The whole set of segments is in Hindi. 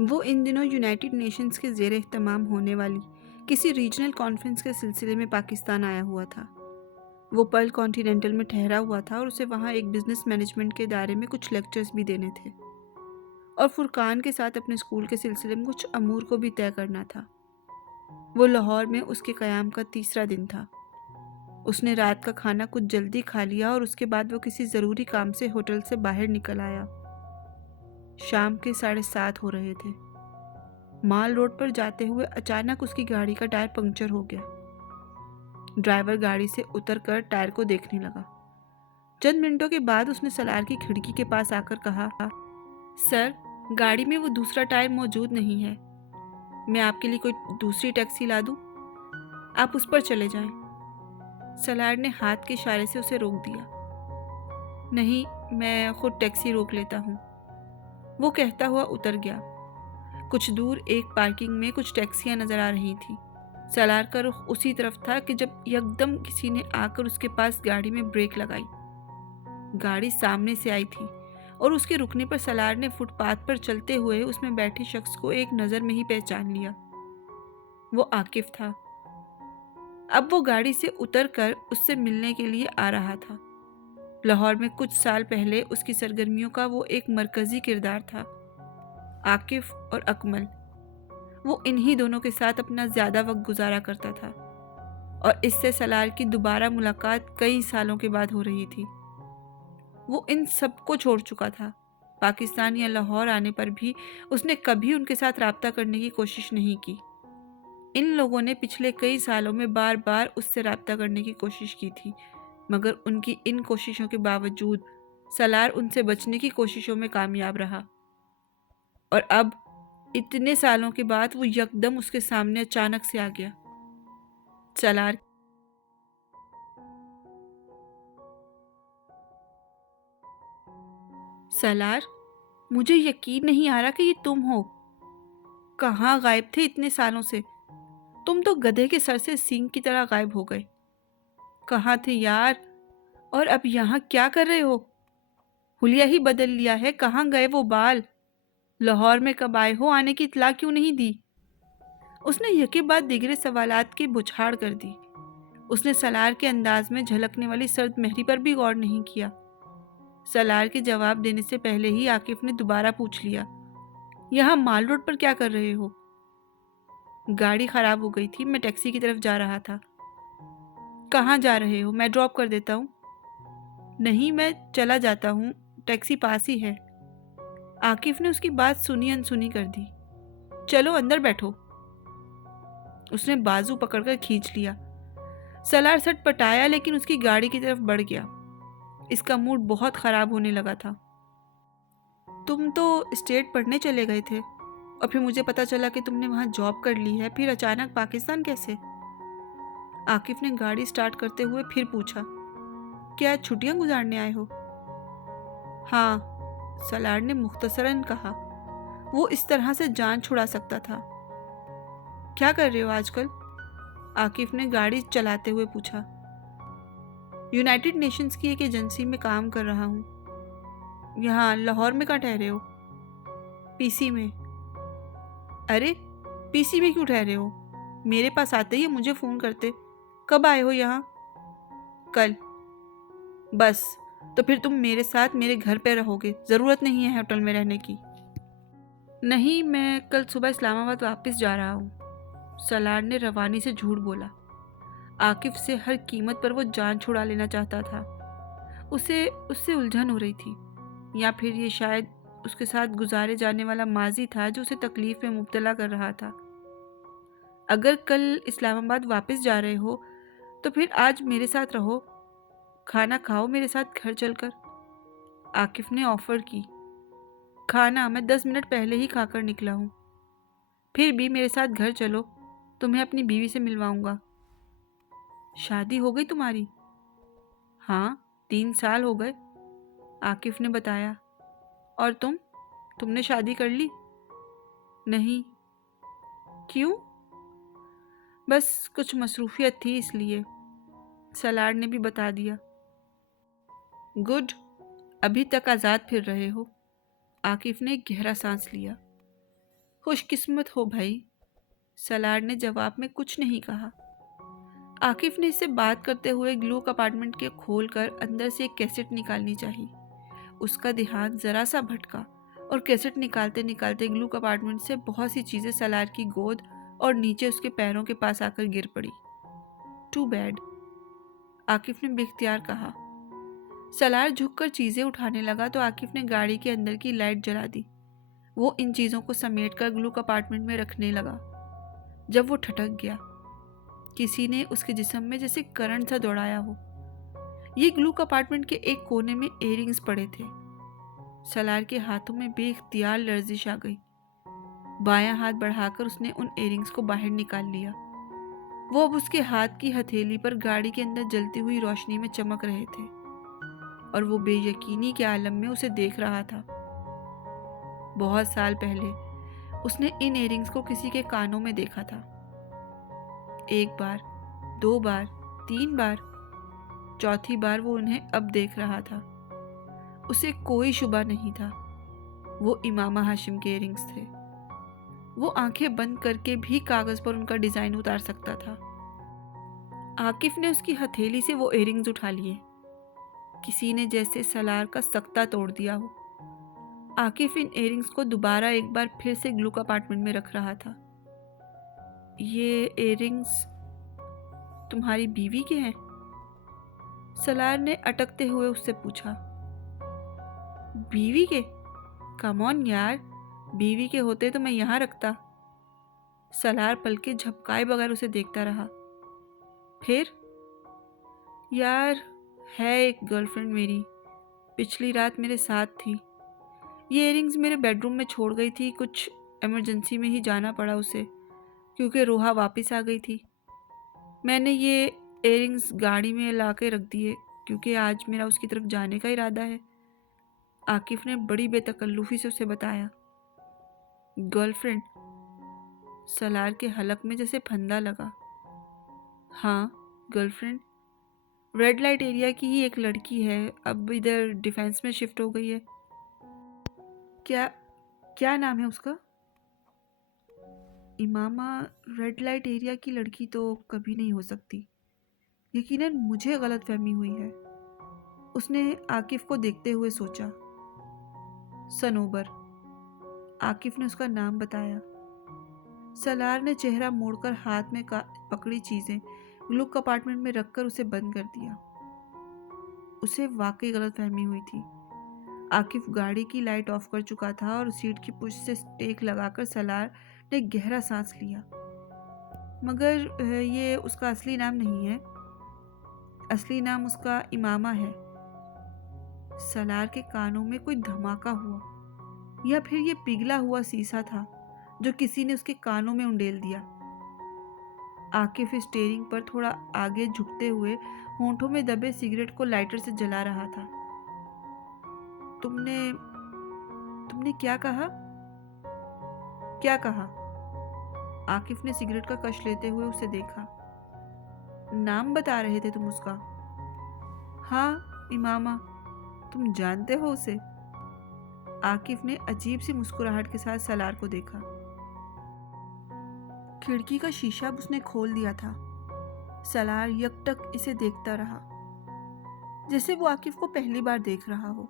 वो इन दिनों यूनाइटेड नेशंस के ज़ेर एहतमाम होने वाली किसी रीजनल कॉन्फ्रेंस के सिलसिले में पाकिस्तान आया हुआ था। वो पर्ल कॉन्टिनेंटल में ठहरा हुआ था और उसे वहाँ एक बिजनेस मैनेजमेंट के दायरे में कुछ लेक्चर्स भी देने थे और फुरकान के साथ अपने स्कूल के सिलसिले में कुछ अमूर को भी तय करना था। वो लाहौर में उसके क़याम का तीसरा दिन था। उसने रात का खाना कुछ जल्दी खा लिया और उसके बाद वो किसी ज़रूरी काम से होटल से बाहर निकल आया। शाम के 7:30 हो रहे थे। माल रोड पर जाते हुए अचानक उसकी गाड़ी का टायर पंक्चर हो गया। ड्राइवर गाड़ी से उतरकर टायर को देखने लगा। चंद मिनटों के बाद उसने सलार की खिड़की के पास आकर कहा, सर, गाड़ी में वो दूसरा टायर मौजूद नहीं है। मैं आपके लिए कोई दूसरी टैक्सी ला दूं? आप उस पर चले जाएं। सलार ने हाथ के इशारे से उसे रोक दिया। नहीं, मैं खुद टैक्सी रोक लेता हूँ, वो कहता हुआ उतर गया। कुछ दूर एक पार्किंग में कुछ टैक्सियां नजर आ रही थी। सलार का रुख उसी तरफ था कि जब यकदम किसी ने आकर उसके पास गाड़ी में ब्रेक लगाई। गाड़ी सामने से आई थी और उसके रुकने पर सलार ने फुटपाथ पर चलते हुए उसमें बैठे शख्स को एक नज़र में ही पहचान लिया। वो आकिफ था। अब वो गाड़ी से उतरकर उससे मिलने के लिए आ रहा था। लाहौर में कुछ साल पहले उसकी सरगर्मियों का वो एक मरकजी किरदार था। आकिफ और अकमल, वो इन्हीं दोनों के साथ अपना ज़्यादा वक्त गुजारा करता था और इससे सलार की दोबारा मुलाकात कई सालों के बाद हो रही थी। वो इन सबको छोड़ चुका था। पाकिस्तान या लाहौर आने पर भी उसने कभी उनके साथ राब्ता करने की कोशिश नहीं की। इन लोगों ने पिछले कई सालों में बार बार उससे राब्ता करने की कोशिश की थी, मगर उनकी इन कोशिशों के बावजूद सलार उनसे बचने की कोशिशों में कामयाब रहा। और अब इतने सालों के बाद वो यकदम उसके सामने अचानक से आ गया। सलार सलार, मुझे यकीन नहीं आ रहा कि ये तुम हो। कहाँ गायब थे इतने सालों से? तुम तो गधे के सर से सींग की तरह गायब हो गए। कहाँ थे यार? और अब यहाँ क्या कर रहे हो? हुलिया ही बदल लिया है। कहाँ गए वो बाल? लाहौर में कब आए हो? आने की इत्तला क्यों नहीं दी? उसने यके बाद दिगरे सवालात की बुछाड़ कर दी। उसने सलार के अंदाज में झलकने वाली सर्द मेहरी पर भी गौर नहीं किया। सलार के जवाब देने से पहले ही आकिफ ने दोबारा पूछ लिया, यहाँ माल रोड पर क्या कर रहे हो? गाड़ी खराब हो गई थी, मैं टैक्सी की तरफ जा रहा था। कहाँ जा रहे हो? मैं ड्रॉप कर देता हूँ। नहीं, मैं चला जाता हूँ, टैक्सी पास ही है। आकिफ ने उसकी बात सुनी अनसुनी कर दी। चलो अंदर बैठो। उसने बाजू पकड़कर खींच लिया। सलार सटपटाया लेकिन उसकी गाड़ी की तरफ बढ़ गया। इसका मूड बहुत खराब होने लगा था। तुम तो स्टेट पढ़ने चले गए थे और फिर मुझे पता चला कि तुमने वहाँ जॉब कर ली है, फिर अचानक पाकिस्तान कैसे? आकिफ ने गाड़ी स्टार्ट करते हुए फिर पूछा, क्या छुट्टियां गुजारने आए हो? हाँ, सलार ने मुख्तसरन कहा। वो इस तरह से जान छुड़ा सकता था। क्या कर रहे हो आजकल? आकिफ ने गाड़ी चलाते हुए पूछा। यूनाइटेड नेशंस की एक एजेंसी में काम कर रहा हूँ। यहाँ लाहौर में कहाँ ठहरे हो? पीसी में। अरे, पीसी में क्यों ठहरे हो? मेरे पास आते ही मुझे फ़ोन करते। कब आए हो यहाँ? कल। बस, तो फिर तुम मेरे साथ मेरे घर पे रहोगे, ज़रूरत नहीं है होटल में रहने की। नहीं, मैं कल सुबह इस्लामाबाद वापस जा रहा हूँ। सलार ने रवानी से झूठ बोला। आकिफ से हर कीमत पर वो जान छुड़ा लेना चाहता था। उसे उससे उलझन हो रही थी, या फिर ये शायद उसके साथ गुजारे जाने वाला माजी था जो उसे तकलीफ में मुब्तला कर रहा था। अगर कल इस्लामाबाद वापस जा रहे हो तो फिर आज मेरे साथ रहो, खाना खाओ मेरे साथ घर चलकर। आकिफ ने ऑफर की। खाना मैं 10 मिनट पहले ही खाकर निकला हूँ। फिर भी मेरे साथ घर चलो, तुम्हें अपनी बीवी से मिलवाऊंगा। शादी हो गई तुम्हारी? हाँ, 3 साल हो गए, आकिफ ने बताया। और तुमने शादी कर ली? नहीं। क्यों? बस कुछ मसरूफियत थी इसलिए, सलार ने भी बता दिया। गुड, अभी तक आज़ाद फिर रहे हो। आकिफ ने गहरा सांस लिया। खुशकिस्मत हो भाई। सलार ने जवाब में कुछ नहीं कहा। आकिफ ने इससे बात करते हुए ग्लू कंपार्टमेंट के खोल कर अंदर से एक कैसेट निकालनी चाहिए। उसका ध्यान जरा सा भटका और कैसेट निकालते निकालते ग्लू कंपार्टमेंट से बहुत सी चीजें सलार की गोद और नीचे उसके पैरों के पास आकर गिर पड़ी। टू बैड, आकिफ ने बेख्तियार कहा। सलार झुककर चीजें उठाने लगा तो आकिफ ने गाड़ी के अंदर की लाइट जला दी। वो इन चीजों को समेटकर ग्लू कंपार्टमेंट में रखने लगा। जब वो ठटक गया, किसी ने उसके जिस्म में जैसे करंट सा दौड़ाया हो। ये ग्लू कंपार्टमेंट के एक कोने में इयररिंग्स पड़े थे। सलार के हाथों में बेख्तियार लर्जिश आ गई। बायां हाथ बढ़ाकर उसने उन इयररिंग्स को बाहर निकाल लिया। वो अब उसके हाथ की हथेली पर गाड़ी के अंदर जलती हुई रोशनी में चमक रहे थे और वो बेयकीनी के आलम में उसे देख रहा था। बहुत साल पहले उसने इन इयररिंग्स को किसी के कानों में देखा था। एक बार, दो बार, तीन बार, चौथी बार वो उन्हें अब देख रहा था। उसे कोई शुबा नहीं था, वो इमामा हाशिम के इयररिंग्स थे। वो आंखें बंद करके भी कागज पर उनका डिजाइन उतार सकता था। आकिफ ने उसकी हथेली से वो इयररिंग्स उठा लिए। किसी ने जैसे सलार का सख्ता तोड़ दिया हो। आकिफ इन इयररिंग्स को दोबारा एक बार फिर से ग्लू कंपार्टमेंट में रख रहा था। ये इयररिंग्स तुम्हारी बीवी के हैं? सलार ने अटकते हुए उससे पूछा। बीवी के? कम ऑन यार, बीवी के होते तो मैं यहाँ रखता। सलार पलके झपकाए बगैर उसे देखता रहा। फिर? यार, है एक गर्लफ्रेंड मेरी, पिछली रात मेरे साथ थी। ये इयररिंग्स मेरे बेडरूम में छोड़ गई थी। कुछ इमरजेंसी में ही जाना पड़ा उसे, क्योंकि रोहा वापस आ गई थी। मैंने ये इयररिंग्स गाड़ी में ला के रख दिए क्योंकि आज मेरा उसकी तरफ जाने का इरादा है। आकिफ ने बड़ी बेतकल्लुफी से उसे बताया। गर्लफ्रेंड? सलार के हलक में जैसे फंदा लगा। हाँ, गर्लफ्रेंड। रेड लाइट एरिया की ही एक लड़की है, अब इधर डिफेंस में शिफ्ट हो गई है। क्या क्या नाम है उसका? इमामा रेड लाइट एरिया की लड़की तो कभी नहीं हो सकती। यकीनन मुझे गलतफहमी हुई है। उसने आकिफ को देखते हुए सोचा। सनोबर, आकिफ ने उसका नाम बताया। सलार ने चेहरा मोड़कर हाथ में पकड़ी चीजें ग्लू कंपार्टमेंट में रखकर उसे बंद कर दिया। उसे वाकई गलतफहमी हुई थी। आकिफ गाड़ी की लाइट ऑफ कर चुका था और सीट की पुश से टेक लगाकर सलार ने गहरा सांस लिया। मगर ये उसका असली नाम नहीं है। असली नाम उसका इमामा है। सलार के कानों में कोई धमाका हुआ, या फिर ये पिघला हुआ शीशा था जो किसी ने उसके कानों में उंडेल दिया। आकिफ स्टीयरिंग पर थोड़ा आगे झुकते हुए होंठों में दबे सिगरेट को लाइटर से जला रहा था। तुमने क्या कहा? क्या कहा? आकिफ ने सिगरेट का कश लेते हुए उसे देखा। नाम बता रहे थे तुम उसका? हाँ, इमामा। तुम जानते हो उसे? आकिफ ने अजीब सी मुस्कुराहट के साथ सलार को देखा। खिड़की का शीशा उसने खोल दिया था। सलार यकटक इसे देखता रहा, जैसे वो आकिफ को पहली बार देख रहा हो।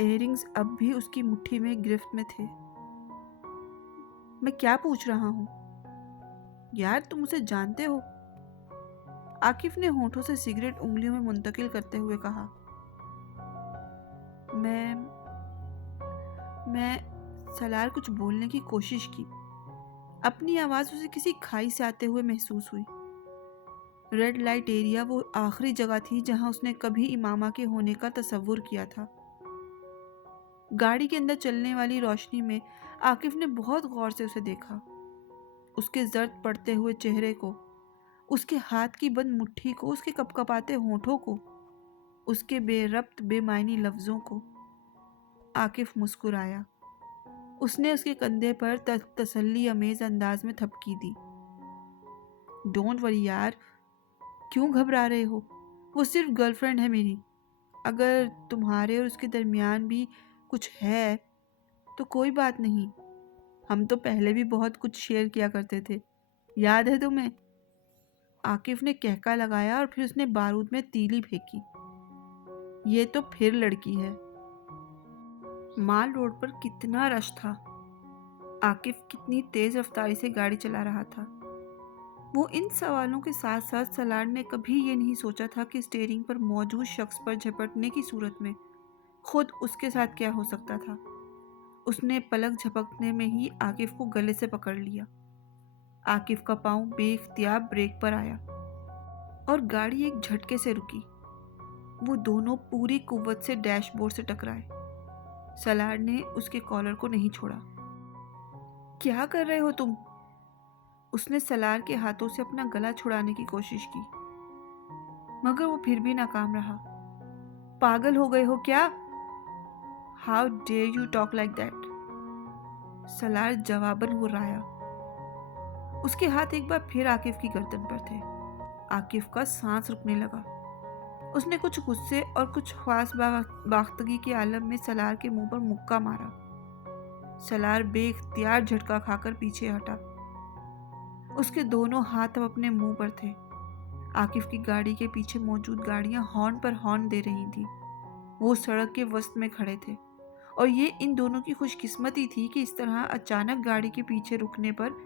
इयररिंग्स अब भी उसकी मुट्ठी में गिरफ्त में थे। मैं क्या पूछ रहा हूँ? यार, तुम उसे जानते हो? आकिफ ने होठों से सिगरेट उंगलियों में मुंतकिल करते हुए कहा। मैं सलार कुछ बोलने की कोशिश की। अपनी आवाज उसे किसी खाई से आते हुए महसूस हुई। रेड लाइट एरिया वो आखिरी जगह थी जहां उसने कभी इमामा के होने का तसव्वुर किया था। गाड़ी के अंदर चलने वाली रोशनी में आकिफ ने बहुत गौर से उसे देखा। उसके जर्द पड़ते हुए चेहरे को, उसके हाथ की बंद मुट्ठी को, उसके कपकपाते होठों को, उसके बेरब्त बेमायनी लफ्जों को। आकिफ मुस्कुराया। उसने उसके कंधे पर तसल्ली अमेज अंदाज में थपकी दी। डोंट वरी यार, क्यों घबरा रहे हो? वो सिर्फ गर्लफ्रेंड है मेरी। अगर तुम्हारे और उसके दरमियान भी कुछ है तो कोई बात नहीं। हम तो पहले भी बहुत कुछ शेयर किया करते थे, याद है तुम्हें? आकिफ ने कहका लगाया और फिर उसने बारूद में तीली फेंकी। ये तो फिर लड़की है। माल रोड पर कितना रश था। आकिफ कितनी तेज रफ्तारी से गाड़ी चला रहा था। वो इन सवालों के साथ साथ सलार ने कभी ये नहीं सोचा था कि स्टीयरिंग पर मौजूद शख्स पर झपटने की सूरत में खुद उसके साथ क्या हो सकता था। उसने पलक झपकने में ही आकिफ को गले से पकड़ लिया। आकिफ का पांव बेइख्तियार ब्रेक पर आया और गाड़ी एक झटके से रुकी। वो दोनों पूरी कुव्वत से डैशबोर्ड से टकराए। सलार ने उसके कॉलर को नहीं छोड़ा। क्या कर रहे हो तुम? उसने सलार के हाथों से अपना गला छुड़ाने की कोशिश की, मगर वो फिर भी नाकाम रहा। पागल हो गए हो क्या? How dare you talk like that? Salar जवाबन गुर्राया। उसके हाथ एक बार फिर आकिफ की गर्दन पर थे। आकिफ का सांस रुकने लगा। उसने कुछ गुस्से और कुछ ख्वास बाख्तगी के आलम में सलार के मुंह पर मुक्का मारा। सलार बेइख्तियार झटका खाकर पीछे हटा। उसके दोनों हाथ अब अपने मुंह पर थे। आकिफ की गाड़ी के पीछे मौजूद गाड़ियां हॉर्न पर हॉर्न दे रही थीं। वो सड़क के वस्त में खड़े थे और ये इन दोनों की खुशकिस्मती थी कि इस तरह अचानक गाड़ी के पीछे रुकने पर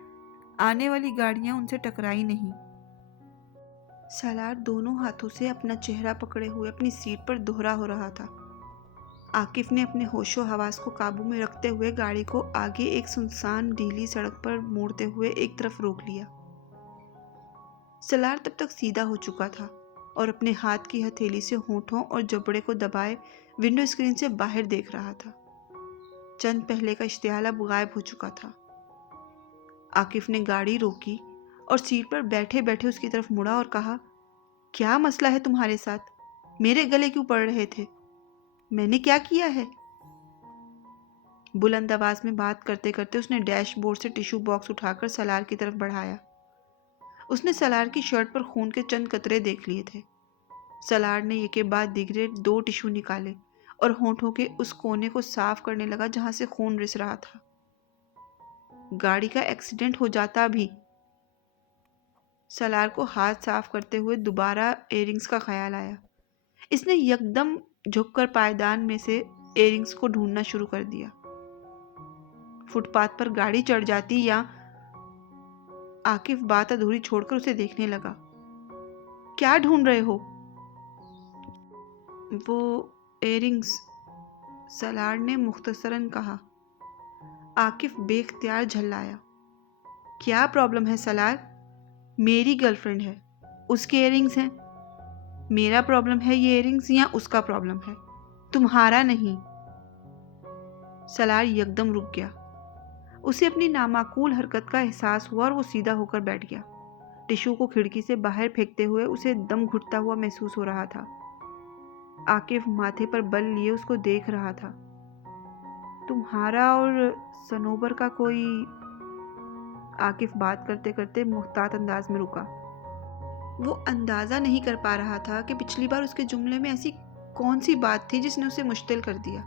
आने वाली गाड़ियां उनसे टकराई नहीं। सलार दोनों हाथों से अपना चेहरा पकड़े हुए अपनी सीट पर दोहरा हो रहा था। आकिफ ने अपने होशो हवास को काबू में रखते हुए गाड़ी को आगे एक सुनसान ढीली सड़क पर मोड़ते हुए एक तरफ रोक लिया। सलार तब तक सीधा हो चुका था और अपने हाथ की हथेली से होठों और जबड़े को दबाए विंडो स्क्रीन से बाहर देख रहा था। चंद पहले का इश्तियाल अब गायब हो चुका था। आकिफ ने गाड़ी रोकी और सीट पर बैठे बैठे उसकी तरफ मुड़ा और कहा, क्या मसला है तुम्हारे साथ? मेरे गले क्यों पड़ रहे थे? मैंने क्या किया है? बुलंद आवाज में बात करते करते उसने डैशबोर्ड से टिश्यू बॉक्स उठाकर सलार की तरफ बढ़ाया। उसने सलार की शर्ट पर खून के चंद कतरे देख लिए थे। सलार ने एक के बाद दिगरे 2 टिश्यू निकाले और होठों के उस कोने को साफ करने लगा जहां से खून रिस रहा था। गाड़ी का एक्सीडेंट हो जाता भी। सलार को हाथ साफ करते हुए दोबारा इयररिंग्स का ख्याल आया। इसने यकदम झुककर पायदान में से इयररिंग्स को ढूंढना शुरू कर दिया। फुटपाथ पर गाड़ी चढ़ जाती या आकिफ बात अधूरी छोड़कर उसे देखने लगा। क्या ढूंढ रहे हो? वो इयररिंग्स, सलार ने मुख्तसरन कहा। आकिफ बेख्तियार झल्लाया। क्या प्रॉब्लम है सलार? मेरी गर्लफ्रेंड है, उसके इयररिंग्स हैं। मेरा प्रॉब्लम है ये इयररिंग्स या उसका प्रॉब्लम है? तुम्हारा नहीं। सलार यकदम रुक गया। उसे अपनी नामाकूल हरकत का एहसास हुआ और वो सीधा होकर बैठ गया। टिश्यू को खिड़की से बाहर फेंकते हुए उसे दम घुटता हुआ महसूस हो रहा था। आकिफ माथे पर बल लिए उसको देख रहा था। तुम्हारा और सनोबर का कोई? आकिफ बात करते करते मुख्तात अंदाज में रुका। वो अंदाज़ा नहीं कर पा रहा था कि पिछली बार उसके जुमले में ऐसी कौन सी बात थी जिसने उसे मुश्तिल कर दिया।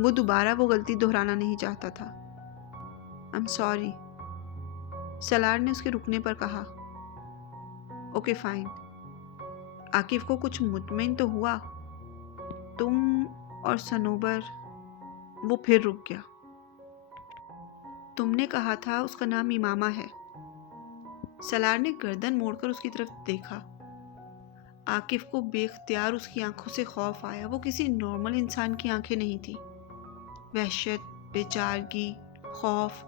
वो दोबारा वो गलती दोहराना नहीं चाहता था। आई एम सॉरी, सलार ने उसके रुकने पर कहा। Okay fine. आकिफ को कुछ मुतमिन तो हुआ। तुम और सनोबर। वो फिर रुक गया। तुमने कहा था उसका नाम इमामा है। सलार ने गर्दन मोड़कर उसकी तरफ देखा। आकिफ को बेख्तियार उसकी आंखों से खौफ आया। वो किसी नॉर्मल इंसान की आंखें नहीं थी। वहशत, बेचारगी, खौफ,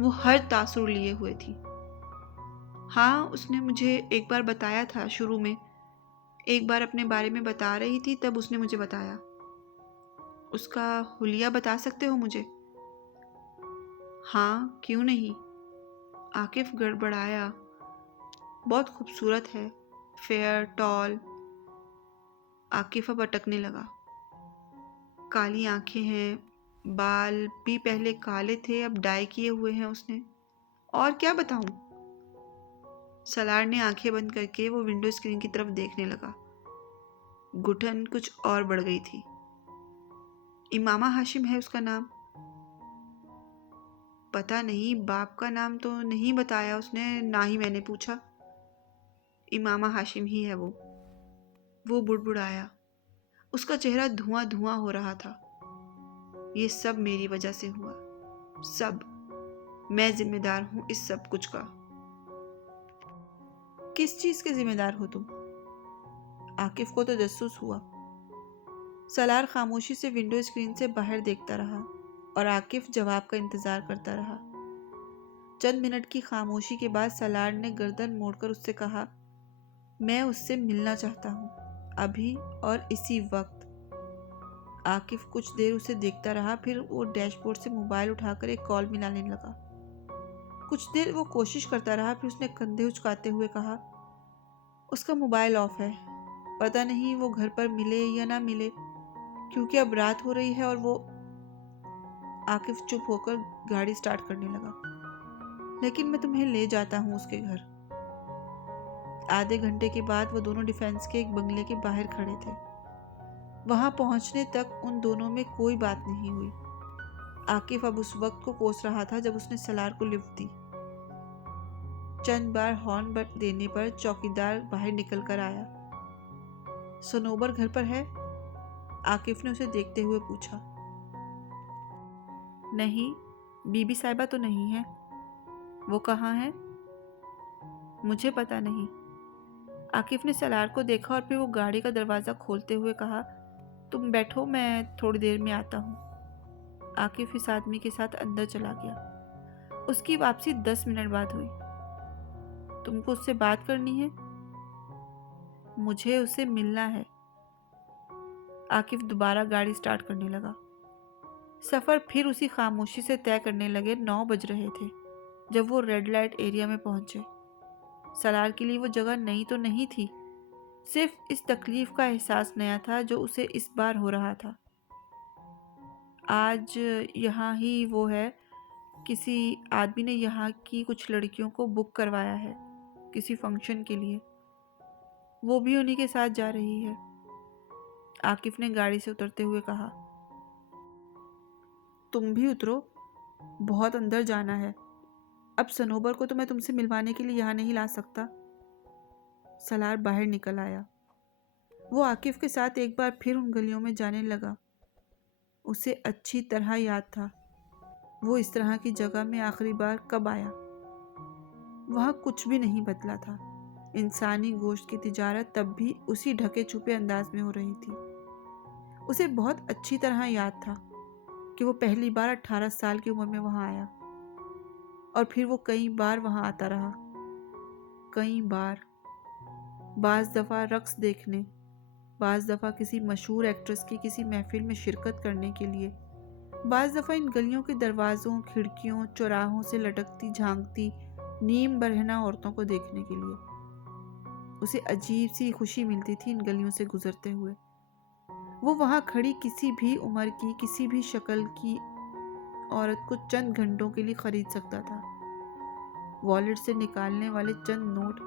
वो हर तासुर लिए हुए थी। हाँ, उसने मुझे एक बार बताया था। शुरू में एक बार अपने बारे में बता रही थी, तब उसने मुझे बताया। उसका हुलिया बता सकते हो मुझे? हाँ, क्यों नहीं? आकिफ गड़बड़ाया। बहुत खूबसूरत है, फेयर, टॉल। आकिफ अब अटकने लगा। काली आंखें हैं, बाल भी पहले काले थे, अब डाई किए हुए हैं उसने। और क्या बताऊं? सलार ने आंखें बंद करके वो विंडो स्क्रीन की तरफ देखने लगा। घुटन कुछ और बढ़ गई थी। इमामा हाशिम है उसका नाम। पता नहीं, बाप का नाम तो नहीं बताया उसने, ना ही मैंने पूछा। इमामा हाशिम ही है वो बुड़बुड़ाया। उसका चेहरा धुआं धुआं हो रहा था। ये सब मेरी वजह से हुआ, सब। मैं जिम्मेदार हूं इस सब कुछ का। किस चीज के जिम्मेदार हो तुम? आकिफ को तो तजस्सुस हुआ। सलार खामोशी से विंडो स्क्रीन से बाहर देखता रहा और आकिफ जवाब का इंतजार करता रहा। चंद मिनट की खामोशी के बाद सलार ने गर्दन मोड़कर उससे कहा, मैं उससे मिलना चाहता हूँ, अभी और इसी वक्त। आकिफ कुछ देर उसे देखता रहा, फिर वो डैशबोर्ड से मोबाइल उठाकर एक कॉल मिलाने लगा। कुछ देर वो कोशिश करता रहा, फिर उसने कंधे उचकाते हुए कहा, उसका मोबाइल ऑफ है, पता नहीं वो घर पर मिले या ना मिले, क्योंकि अब रात हो रही है। और वो आकिफ चुप होकर गाड़ी स्टार्ट करने लगा। लेकिन मैं तुम्हें ले जाता हूँ उसके घर। आधे घंटे के बाद वो दोनों डिफेंस के एक बंगले के बाहर खड़े थे। वहां पहुंचने तक उन दोनों में कोई बात नहीं हुई। आकिफ अब उस वक्त को कोस रहा था जब उसने सलार को लिफ्ट दी। चंद बार हॉर्न देने पर चौकीदार बाहर निकल कर आया। सनोबर घर पर है? आकिफ ने उसे देखते हुए पूछा। नहीं, बीबी साहिबा तो नहीं है। वो कहाँ है? मुझे पता नहीं। आकिफ ने सलार को देखा और फिर वो गाड़ी का दरवाज़ा खोलते हुए कहा, तुम बैठो, मैं थोड़ी देर में आता हूँ। आकिफ इस आदमी के साथ अंदर चला गया। उसकी वापसी 10 मिनट बाद हुई। तुमको उससे बात करनी है? मुझे उससे मिलना है। आकिफ दोबारा गाड़ी स्टार्ट करने लगा। सफ़र फिर उसी खामोशी से तय करने लगे। 9 बज रहे थे जब वो रेड लाइट एरिया में पहुंचे। सलार के लिए वो जगह नई तो नहीं थी, सिर्फ इस तकलीफ का एहसास नया था जो उसे इस बार हो रहा था। आज यहाँ ही वो है, किसी आदमी ने यहाँ की कुछ लड़कियों को बुक करवाया है किसी फंक्शन के लिए। वो भी उन्हीं के साथ जा रही है। आकिफ ने गाड़ी से उतरते हुए कहा, तुम भी उतरो, बहुत अंदर जाना है। अब सनोबर को तो मैं तुमसे मिलवाने के लिए यहाँ नहीं ला सकता। सलार बाहर निकल आया। वो आकिफ के साथ एक बार फिर उन गलियों में जाने लगा। उसे अच्छी तरह याद था वो इस तरह की जगह में आखिरी बार कब आया। वहाँ कुछ भी नहीं बदला था। इंसानी गोश्त की तिजारत तब भी उसी ढके छुपे अंदाज में हो रही थी। उसे बहुत अच्छी तरह याद था कि वो पहली बार 18 साल की उम्र में वहाँ आया और फिर वो कई बार वहाँ आता रहा। कई बार, बाज़ दफ़ा रक्स देखने, बाज़ दफ़ा किसी मशहूर एक्ट्रेस की किसी महफिल में शिरकत करने के लिए, बाज़ दफ़ा इन गलियों के दरवाज़ों, खिड़कियों, चौराहों से लटकती झांकती नीम बरहना औरतों को देखने के लिए। उसे अजीब सी खुशी मिलती थी इन गलियों से गुजरते हुए। वो वहाँ खड़ी किसी भी उम्र की, किसी भी शक्ल की औरत को चंद घंटों के लिए खरीद सकता था। वॉलेट से निकालने वाले चंद नोट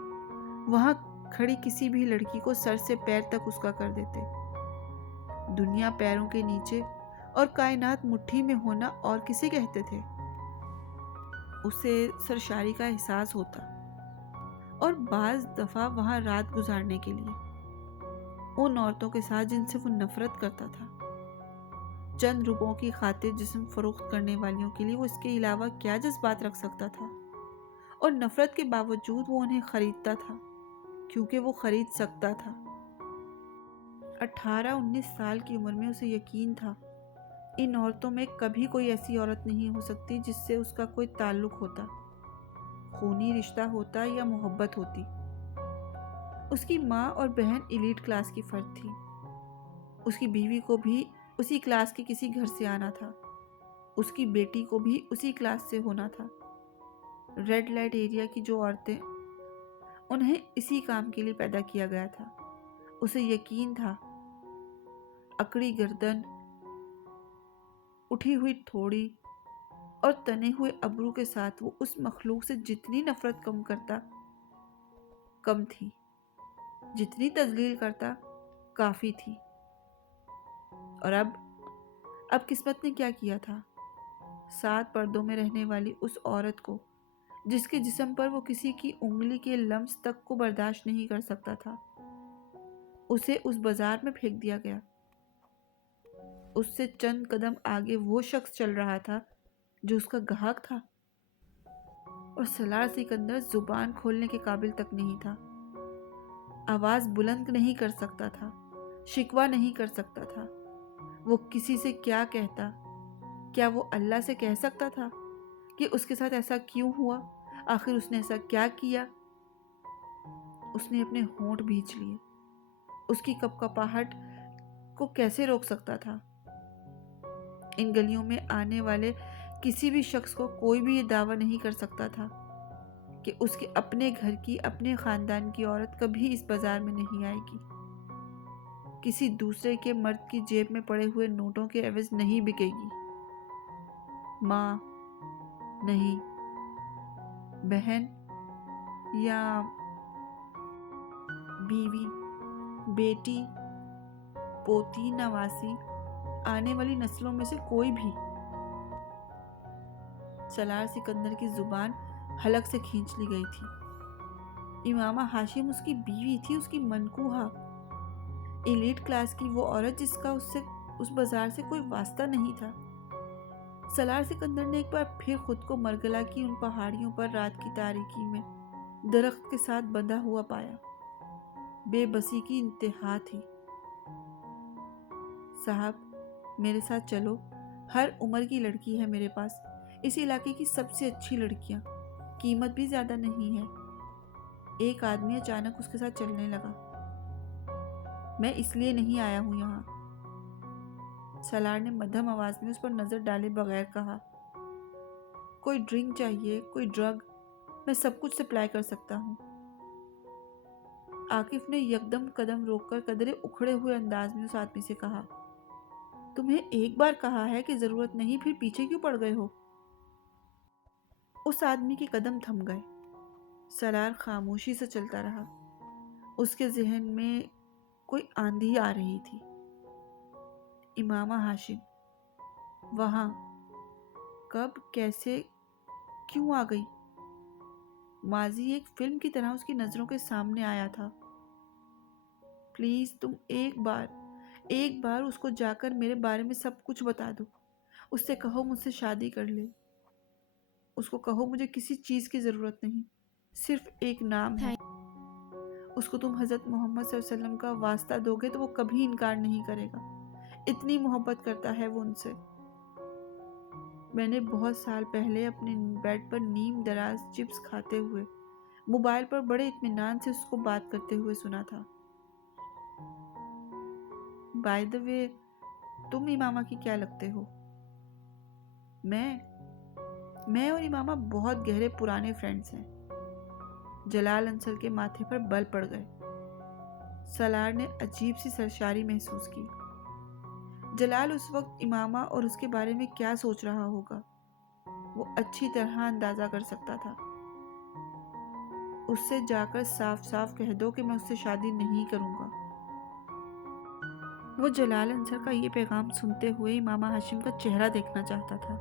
वहाँ खड़ी किसी भी लड़की को सर से पैर तक उसका कर देते। दुनिया पैरों के नीचे और कायनात मुट्ठी में होना और किसे कहते थे। उसे सरशारी का एहसास होता और बाज दफा वहां रात गुजारने के लिए उन औरतों के साथ जिनसे वो नफरत करता था। चंद रुपयों की खातिर जिस्म फरोख्त करने वालियों के लिए वो इसके अलावा क्या जज्बात रख सकता था, और नफरत के बावजूद वो उन्हें खरीदता था क्योंकि वो खरीद सकता था। 18-19 साल की उम्र में उसे यकीन था इन औरतों में कभी कोई ऐसी औरत नहीं हो सकती जिससे उसका कोई ताल्लुक होता, खूनी रिश्ता होता या मोहब्बत होती। उसकी माँ और बहन एलीट क्लास की फर्द थी। उसकी बीवी को भी उसी क्लास के किसी घर से आना था। उसकी बेटी को भी उसी क्लास से होना था। रेड लाइट एरिया की जो औरतें, उन्हें इसी काम के लिए पैदा किया गया था। उसे यकीन था अकड़ी गर्दन, उठी हुई थोड़ी और तने हुए अबरू के साथ वो उस मखलूक से जितनी नफरत कम करता कम थी, जितनी तजलील करता काफी थी। और अब किस्मत ने क्या किया था? 7 पर्दों में रहने वाली उस औरत को, जिसके जिस्म पर वो किसी की उंगली के लम्स तक को बर्दाश्त नहीं कर सकता था, उसे उस बाजार में फेंक दिया गया। उससे चंद कदम आगे वो शख्स चल रहा था जो उसका ग्राहक था, और सलार सिकंदर जुबान खोलने के काबिल तक नहीं था। आवाज बुलंद नहीं कर सकता था, शिकवा नहीं कर सकता था। वो किसी से क्या कहता? क्या वो अल्लाह से कह सकता था कि उसके साथ ऐसा क्यों हुआ? आखिर उसने ऐसा क्या किया? उसने अपने होंठ भींच लिए। उसकी कपकपाहट को कैसे रोक सकता था? इन गलियों में आने वाले किसी भी शख्स को कोई भी ये दावा नहीं कर सकता था कि उसके अपने घर की, अपने खानदान की औरत कभी इस बाजार में नहीं आएगी, किसी दूसरे के मर्द की जेब में पड़े हुए नोटों के एवज नहीं बिकेगी। माँ नहीं, बहन या बीवी, बेटी, पोती, नवासी, आने वाली नस्लों में से कोई भी। सलार सिकंदर की जुबान हलक से खींच ली गई थी। इमामा हाशिम उसकी बीवी थी, उसकी मनकूहा, एलीट क्लास की वो औरत जिसका उससे, उस बाजार से कोई वास्ता नहीं था। सलार सिकंदर ने एक बार फिर खुद को मरगला की उन पहाड़ियों पर रात की तारीकी में दरख्त के साथ बंधा हुआ पाया। बेबसी की इंतहा थी। साहब, मेरे साथ चलो, हर उम्र की लड़की है मेरे पास, इस इलाके की सबसे अच्छी लड़कियां, कीमत भी ज्यादा नहीं है। एक आदमी अचानक उसके साथ चलने लगा। मैं इसलिए नहीं आया हूं यहाँ, सलार ने मध्यम आवाज में उस पर नजर डाले बगैर कहा। कोई ड्रिंक चाहिए, कोई ड्रग, मैं सब कुछ सप्लाई कर सकता हूँ। आकिफ ने यकदम कदम रोककर कदरे उखड़े हुए अंदाज में उस आदमी से कहा, तुम्हें एक बार कहा है कि जरूरत नहीं, फिर पीछे क्यों पड़ गए हो? उस आदमी के कदम थम गए। सलार खामोशी से चलता रहा। उसके जहन में कोई आंधी आ रही थी। इमामा हाशिम वहां कब, कैसे, क्यों आ गई? माजी एक फिल्म की तरह उसकी नजरों के सामने आया था। प्लीज तुम एक बार उसको जाकर मेरे बारे में सब कुछ बता दो। उससे कहो मुझसे शादी कर ले। उसको कहो मुझे किसी चीज की जरूरत नहीं, सिर्फ एक नाम है। उसको तुम हजरत मोहम्मद सल्लल्लाहु अलैहि वसल्लम का वास्ता दोगे तो वो कभी इनकार नहीं करेगा। इतनी मोहब्बत करता है वो उनसे। मैंने बहुत साल पहले अपने बेड पर नीम दराज चिप्स खाते हुए मोबाइल पर बड़े इत्मीनान से उसको बात करते हुए सुना था। बाय द वे, तुम इमामा की क्या लगते हो? मैं और इमामा बहुत गहरे पुराने फ्रेंड्स हैं। जलाल अंसर के माथे पर बल पड़ गए। सलार ने अजीब सी सरशारी महसूस की। जलाल उस वक्त इमामा और उसके बारे में क्या सोच रहा होगा, वो अच्छी तरह अंदाजा कर सकता था। उससे जाकर साफ साफ कह दो कि मैं उससे शादी नहीं करूंगा। वो जलाल अंसर का ये पैगाम सुनते हुए इमामा हाशिम का चेहरा देखना चाहता था।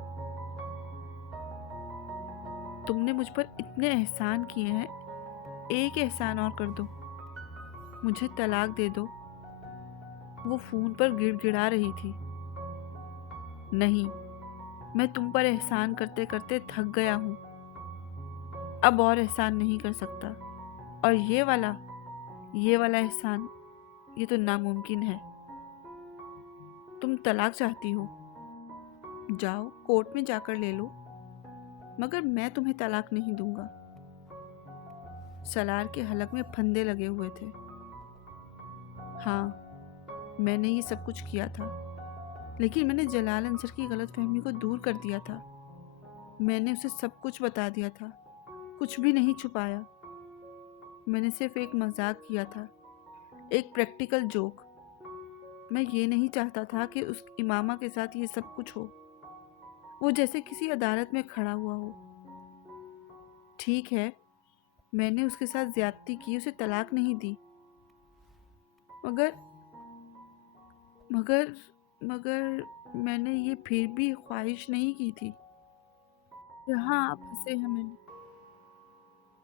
तुमने मुझ पर इतने एहसान किए हैं, एक एहसान और कर दो, मुझे तलाक दे दो। वो फोन पर गिड़गिड़ा रही थी। नहीं, मैं तुम पर एहसान करते करते थक गया हूं, अब और एहसान नहीं कर सकता। और ये वाला एहसान, ये तो नामुमकिन है। तुम तलाक चाहती हो, जाओ कोर्ट में जाकर ले लो, मगर मैं तुम्हें तलाक नहीं दूंगा। सलार के हलक में फंदे लगे हुए थे। हाँ, मैंने ये सब कुछ किया था, लेकिन मैंने जलाल अंसर की गलतफहमी को दूर कर दिया था। मैंने उसे सब कुछ बता दिया था, कुछ भी नहीं छुपाया। मैंने सिर्फ एक मजाक किया था, एक प्रैक्टिकल जोक। मैं ये नहीं चाहता था कि उस इमामा के साथ ये सब कुछ हो, वो जैसे किसी अदालत में खड़ा हुआ हो। ठीक है, मैंने उसके साथ ज्यादती की, उसे तलाक नहीं दी, मगर मगर मगर मैंने ये फिर भी ख्वाहिश नहीं की थी। यहाँ आप फंसे हैं।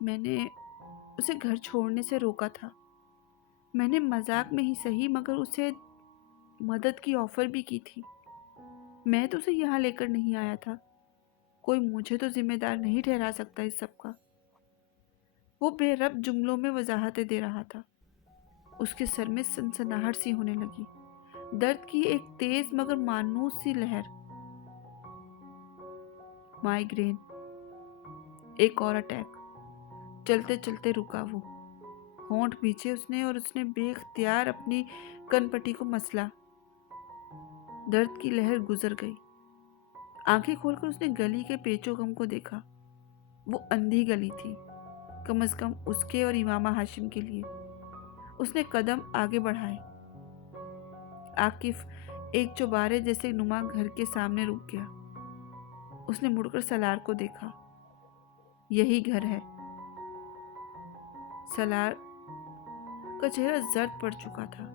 मैंने उसे घर छोड़ने से रोका था। मैंने मजाक में ही सही मगर उसे मदद की ऑफर भी की थी। मैं तो उसे यहाँ लेकर नहीं आया था। कोई मुझे तो जिम्मेदार नहीं ठहरा सकता इस सब का। वो बेरब जुमलों में वजाहतें दे रहा था। उसके सर में सनसनाहट सी होने लगी। दर्द की एक तेज मगर मानूस सी लहर। माइग्रेन, एक और अटैक। चलते चलते रुका वो। होंठ भींचे उसने और उसने बेख्तियार अपनी कनपट्टी को मसला। दर्द की लहर गुजर गई। आंखें खोलकर उसने गली के पेचोगम को देखा। वो अंधी गली थी, कम से कम उसके और इमामा हाशिम के लिए। उसने कदम आगे बढ़ाए। आकिफ एक चौबारे जैसे नुमा घर के सामने रुक गया। उसने मुड़कर सलार को देखा। यही घर है। सलार का चेहरा जर्द पड़ चुका था।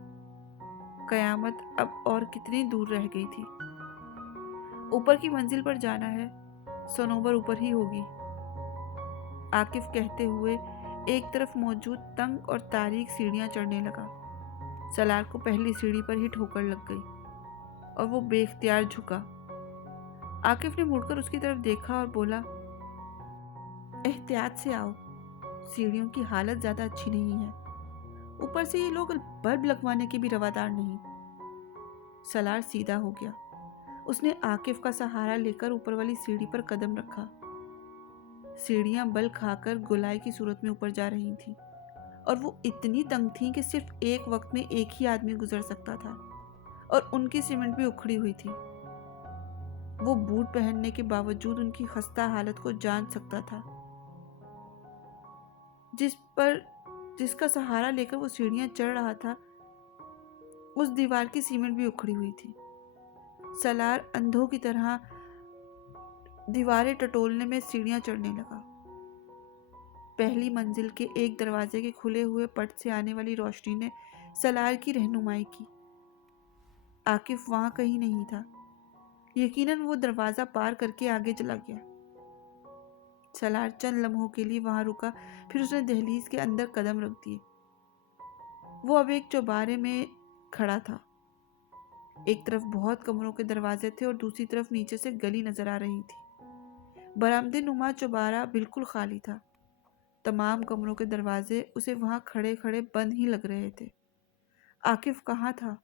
कयामत अब और कितनी दूर रह गई थी। ऊपर की मंजिल पर जाना है, सनोबर ऊपर ही होगी, आकिफ कहते हुए एक तरफ मौजूद तंग और तारीक सीढ़ियां चढ़ने लगा। सलार को पहली सीढ़ी पर ही ठोकर लग गई और वो बेख्तियार झुका। आकिफ ने मुड़कर उसकी तरफ देखा और बोला, एहतियात से आओ, सीढ़ियों की हालत ज्यादा अच्छी नहीं है। ऊपर से ये लोग बल्ब लगवाने के भी रवादार नहीं। सलार सीधा हो गया। उसने आकिफ का सहारा लेकर ऊपर वाली सीढ़ी पर कदम रखा। सीढ़ियां बल खाकर गोलाई की सूरत में ऊपर जा रही थी और वो इतनी तंग थी कि सिर्फ एक वक्त में एक ही आदमी गुजर सकता था और उनकी सीमेंट भी उखड़ी हुई थी। वो बूट पहनने के बावजूद उनकी खस्ता हालत को जान सकता था। जिसका सहारा लेकर वो सीढ़ियां चढ़ रहा था, उस दीवार की सीमेंट भी उखड़ी हुई थी। सलार अंधों की तरह दीवारें टटोलने में सीढ़ियां चढ़ने लगा। पहली मंजिल के एक दरवाजे के खुले हुए पट से आने वाली रोशनी ने सलार की रहनुमाई की। आकिफ वहां कहीं नहीं था। यकीनन वो दरवाजा पार करके आगे चला गया। सलार चंद लम्हों के लिए वहां रुका, फिर उसने दहलीज के अंदर कदम रख दिए। वो अब एक चौबारे में खड़ा था। एक तरफ बहुत कमरों के दरवाजे थे और दूसरी तरफ नीचे से गली नजर आ रही थी। बरामदे नुमा चौबारा बिल्कुल खाली था। तमाम कमरों के दरवाजे उसे वहां खड़े खड़े बंद ही लग रहे थे। आकिफ कहाँ था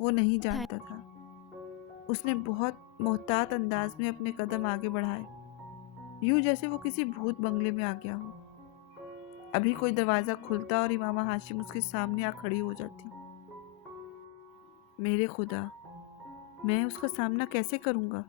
वो नहीं जानता था। उसने बहुत मोहतात अंदाज में अपने कदम आगे बढ़ाए, यूं जैसे वो किसी भूत बंगले में आ गया हो। अभी कोई दरवाजा खुलता और इमामा हाशिम उसके सामने आ खड़ी हो जाती। मेरे खुदा, मैं उसका सामना कैसे करूंगा?